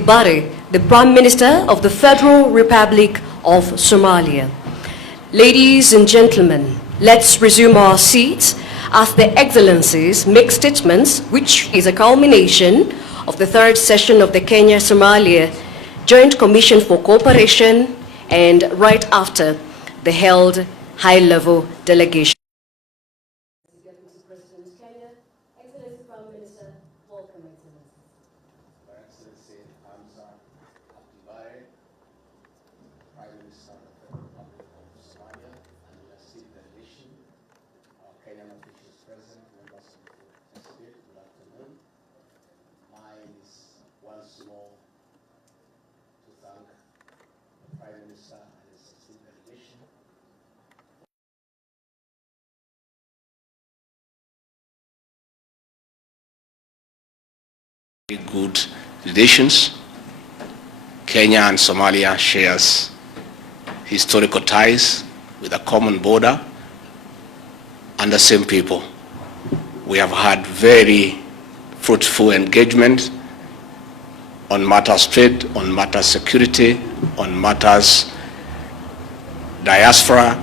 Bare, the Prime Minister of the Federal Republic of Somalia. Ladies and gentlemen, let's resume our seats as the Excellencies make statements, which is a culmination of the third session of the Kenya-Somalia Joint Commission for Cooperation, and right after the held high-level delegation. Prime Minister of the Federal Republic of Somalia and the state delegation, Kenyan officials present, members of the state, good afternoon. Mine is once more to thank the Prime Minister and his state delegation. Good relations. Kenya and Somalia shares historical ties with a common border and the same people. We have had very fruitful engagement on matters trade, on matters security, on matters diaspora,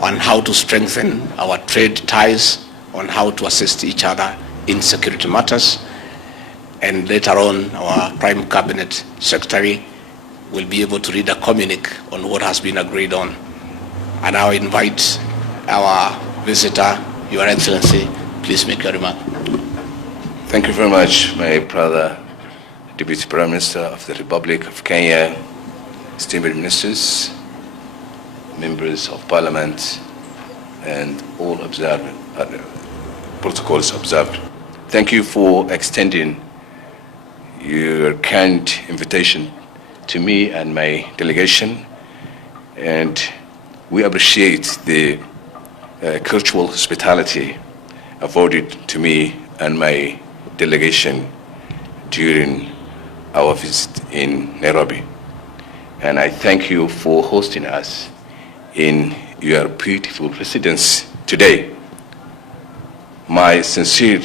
on how to strengthen our trade ties, on how to assist each other in security matters. And later on, our Prime Cabinet Secretary will be able to read a communique on what has been agreed on. And I invite our visitor, Your Excellency, please make your remark. Thank you very much, my brother, Deputy Prime Minister of the Republic of Kenya, esteemed ministers, members of Parliament, and all protocols observed. Thank you for extending your kind invitation to me and my delegation, and we appreciate the cultural hospitality afforded to me and my delegation during our visit in Nairobi. And I thank you for hosting us in your beautiful residence today. My sincere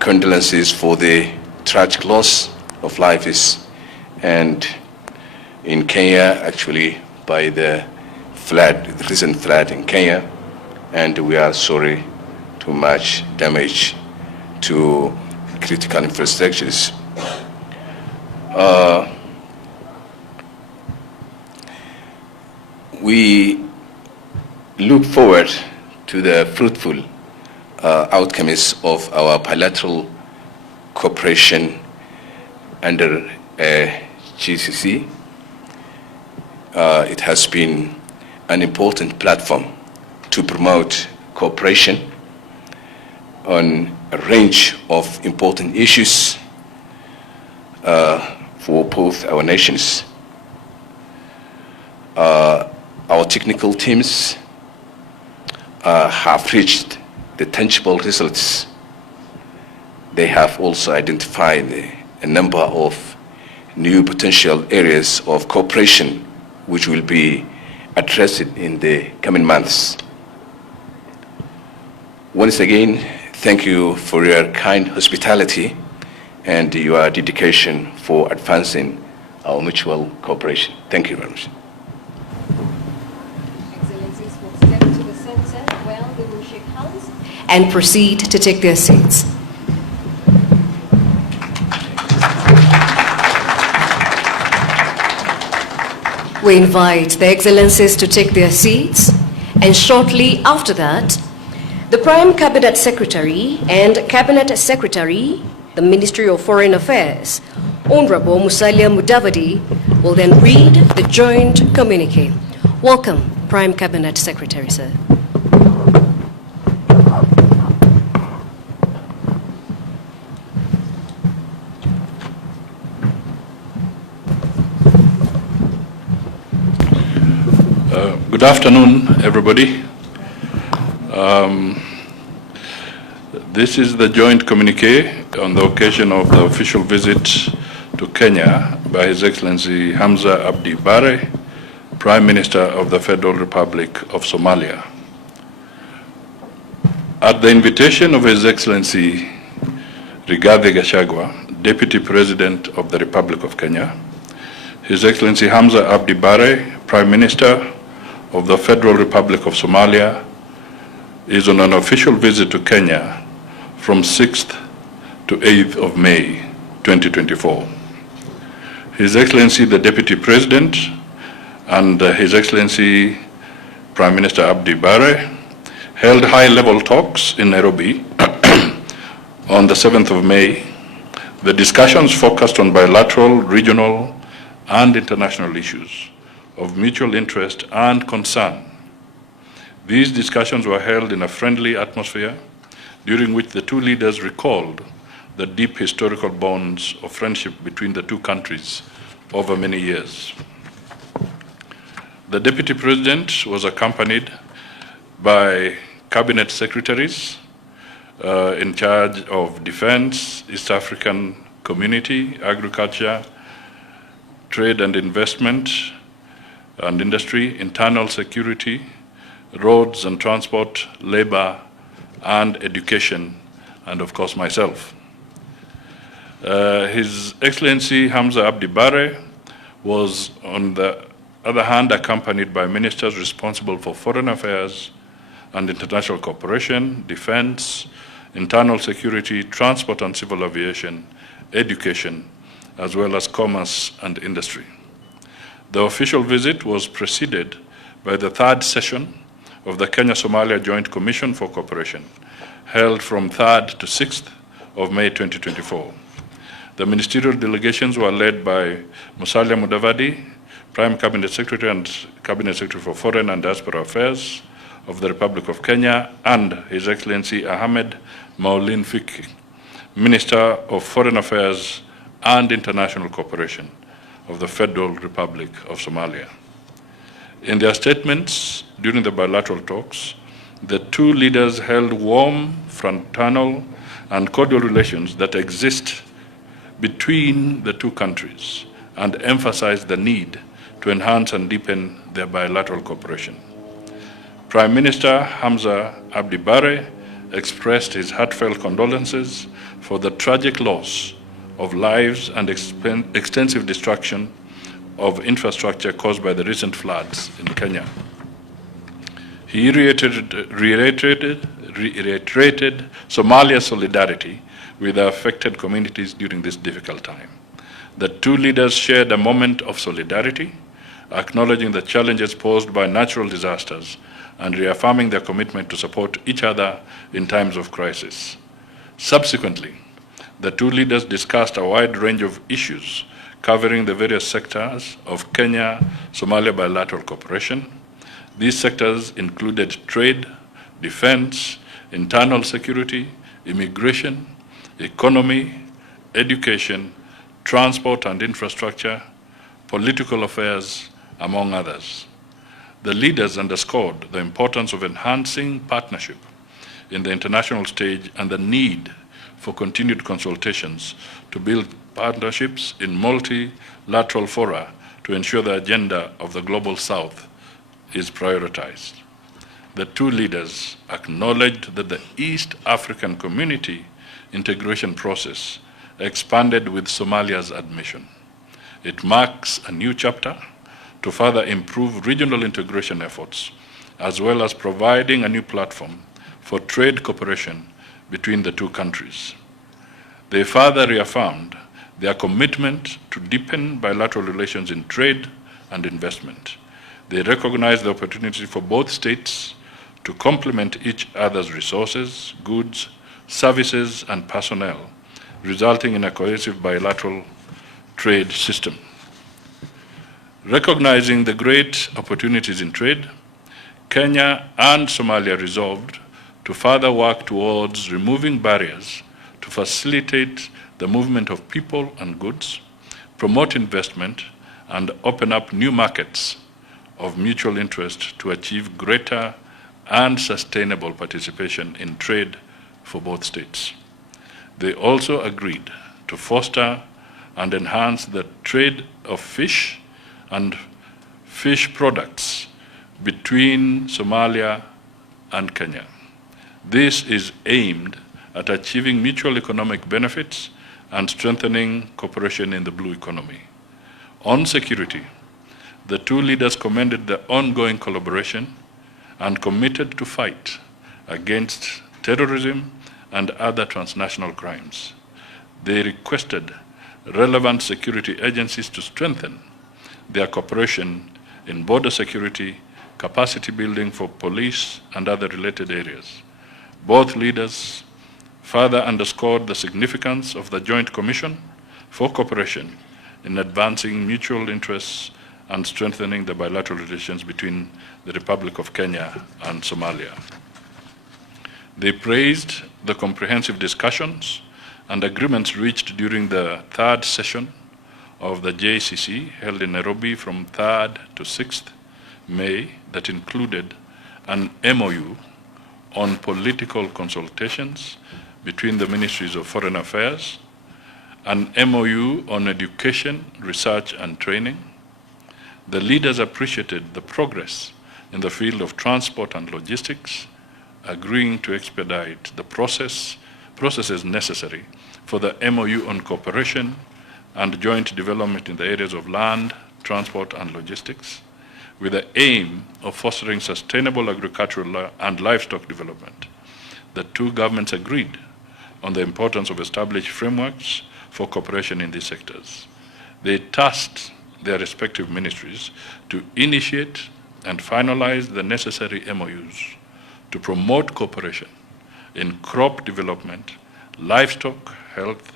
condolences for the tragic loss of lives and in Kenya, actually, by the flood, the recent flood in Kenya, and we are sorry too much damage to critical infrastructures. We look forward to the fruitful outcomes of our bilateral cooperation under GCC. It has been an important platform to promote cooperation on a range of important issues for both our nations. Our technical teams have reached the tangible results. They have also identified a number of new potential areas of cooperation which will be addressed in the coming months. Once again, thank you for your kind hospitality and your dedication for advancing our mutual cooperation. Thank you very much. Excellencies will step to the center where they will shake hands and proceed to take their seats. We invite the Excellencies to take their seats, and shortly after that, the Prime Cabinet Secretary and Cabinet Secretary, the Ministry of Foreign Affairs, Honorable Musalia Mudavadi, will then read the joint communique. Welcome, Prime Cabinet Secretary, sir. Good afternoon, everybody. This is the joint communique on the occasion of the official visit to Kenya by His Excellency Hamza Abdi Bare, Prime Minister of the Federal Republic of Somalia. At the invitation of His Excellency Rigathi Gachagua, Deputy President of the Republic of Kenya, His Excellency Hamza Abdi Bare, Prime Minister of the Federal Republic of Somalia, is on an official visit to Kenya from 6th to 8th of May 2024. His Excellency the Deputy President and His Excellency Prime Minister Abdi Bare held high-level talks in Nairobi on the 7th of May. The discussions focused on bilateral, regional, and international issues of mutual interest and concern. These discussions were held in a friendly atmosphere, during which the two leaders recalled the deep historical bonds of friendship between the two countries over many years. The Deputy President was accompanied by Cabinet Secretaries in charge of Defense, East African Community, Agriculture, Trade and Investment and Industry, Internal Security, Roads and Transport, Labor and Education, and of course myself. His Excellency Hamza Abdi Bare was, on the other hand, accompanied by ministers responsible for foreign affairs and international cooperation, defense, internal security, transport and civil aviation, education, as well as commerce and industry. The official visit was preceded by the third session of the Kenya-Somalia Joint Commission for Cooperation, held from 3rd to 6th of May 2024. The ministerial delegations were led by Musalia Mudavadi, Prime Cabinet Secretary and Cabinet Secretary for Foreign and Diaspora Affairs of the Republic of Kenya, and His Excellency Ahmed Maulin Fiki, Minister of Foreign Affairs and International Cooperation of the Federal Republic of Somalia. In their statements during the bilateral talks, the two leaders held warm, fraternal, and cordial relations that exist between the two countries and emphasized the need to enhance and deepen their bilateral cooperation. Prime Minister Hamza Abdi Bare expressed his heartfelt condolences for the tragic loss of lives and extensive destruction of infrastructure caused by the recent floods in Kenya. He reiterated Somalia's solidarity with the affected communities during this difficult time. The two leaders shared a moment of solidarity, acknowledging the challenges posed by natural disasters and reaffirming their commitment to support each other in times of crisis. Subsequently, the two leaders discussed a wide range of issues covering the various sectors of Kenya-Somalia bilateral cooperation. These sectors included trade, defense, internal security, immigration, economy, education, transport and infrastructure, political affairs, among others. The leaders underscored the importance of enhancing partnership in the international stage and the need for continued consultations to build partnerships in multilateral fora to ensure the agenda of the Global South is prioritized. The two leaders acknowledged that the East African Community integration process expanded with Somalia's admission. It marks a new chapter to further improve regional integration efforts, as well as providing a new platform for trade cooperation between the two countries. They further reaffirmed their commitment to deepen bilateral relations in trade and investment. They recognized the opportunity for both states to complement each other's resources, goods, services, and personnel, resulting in a cohesive bilateral trade system. Recognizing the great opportunities in trade, Kenya and Somalia resolved to further work towards removing barriers to facilitate the movement of people and goods, promote investment, and open up new markets of mutual interest to achieve greater and sustainable participation in trade for both states. They also agreed to foster and enhance the trade of fish and fish products between Somalia and Kenya. This is aimed at achieving mutual economic benefits and strengthening cooperation in the blue economy. On security, the two leaders commended the ongoing collaboration and committed to fight against terrorism and other transnational crimes. They requested relevant security agencies to strengthen their cooperation in border security, capacity building for police, and other related areas. Both leaders further underscored the significance of the Joint Commission for Cooperation in advancing mutual interests and strengthening the bilateral relations between the Republic of Kenya and Somalia. They praised the comprehensive discussions and agreements reached during the third session of the JCC held in Nairobi from 3rd to 6th May that included an MOU on political consultations between the Ministries of Foreign Affairs, an MOU on education, research, and training. The leaders appreciated the progress in the field of transport and logistics, agreeing to expedite the processes necessary for the MOU on cooperation and joint development in the areas of land, transport, and logistics, with the aim of fostering sustainable agricultural and livestock development. The two governments agreed on the importance of established frameworks for cooperation in these sectors. They tasked their respective ministries to initiate and finalize the necessary MOUs to promote cooperation in crop development, livestock health,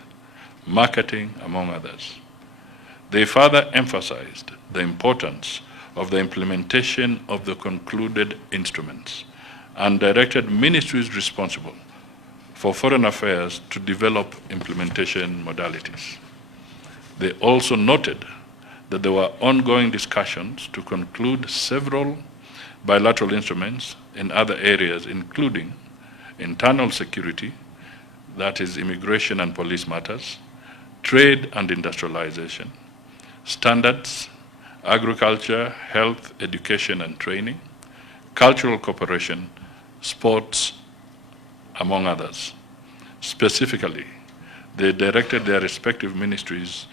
marketing, among others. They further emphasized the importance of the implementation of the concluded instruments and directed ministries responsible for foreign affairs to develop implementation modalities. They also noted that there were ongoing discussions to conclude several bilateral instruments in other areas, including internal security, that is immigration and police matters, trade and industrialization, standards, agriculture, health, education and training, cultural cooperation, sports, among others. Specifically, they directed their respective ministries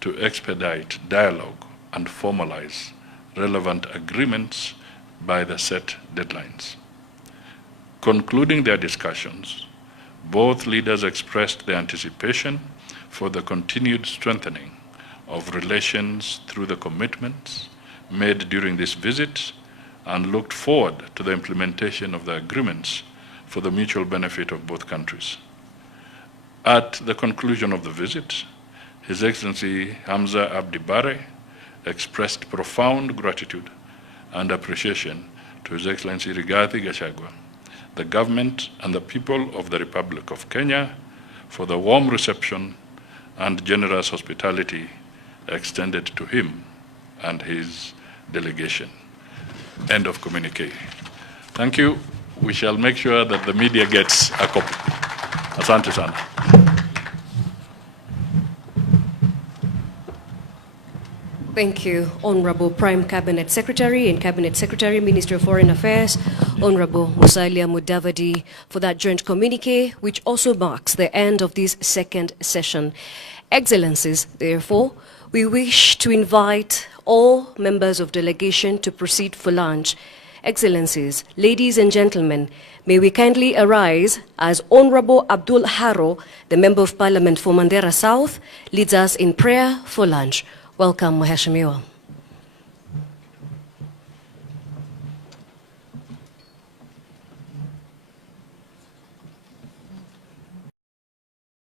to expedite dialogue and formalize relevant agreements by the set deadlines. Concluding their discussions, both leaders expressed their anticipation for the continued strengthening of relations through the commitments made during this visit and looked forward to the implementation of the agreements for the mutual benefit of both countries. At the conclusion of the visit, His Excellency Hamza Abdi Bare expressed profound gratitude and appreciation to His Excellency Rigathi Gachagua, the government and the people of the Republic of Kenya for the warm reception and generous hospitality extended to him and his delegation. End of communique. Thank you. We shall make sure that the media gets a copy. Asante sana. Thank you, Honorable Prime Cabinet Secretary and Cabinet Secretary, Minister of Foreign Affairs, Honorable Musalia Mudavadi, for that joint communique, which also marks the end of this second session. Excellencies, therefore, we wish to invite all members of delegation to proceed for lunch. Excellencies, ladies and gentlemen, may we kindly arise as Honorable Abdul Haro, the Member of Parliament for Mandera South, leads us in prayer for lunch. Welcome, Mheshimiwa.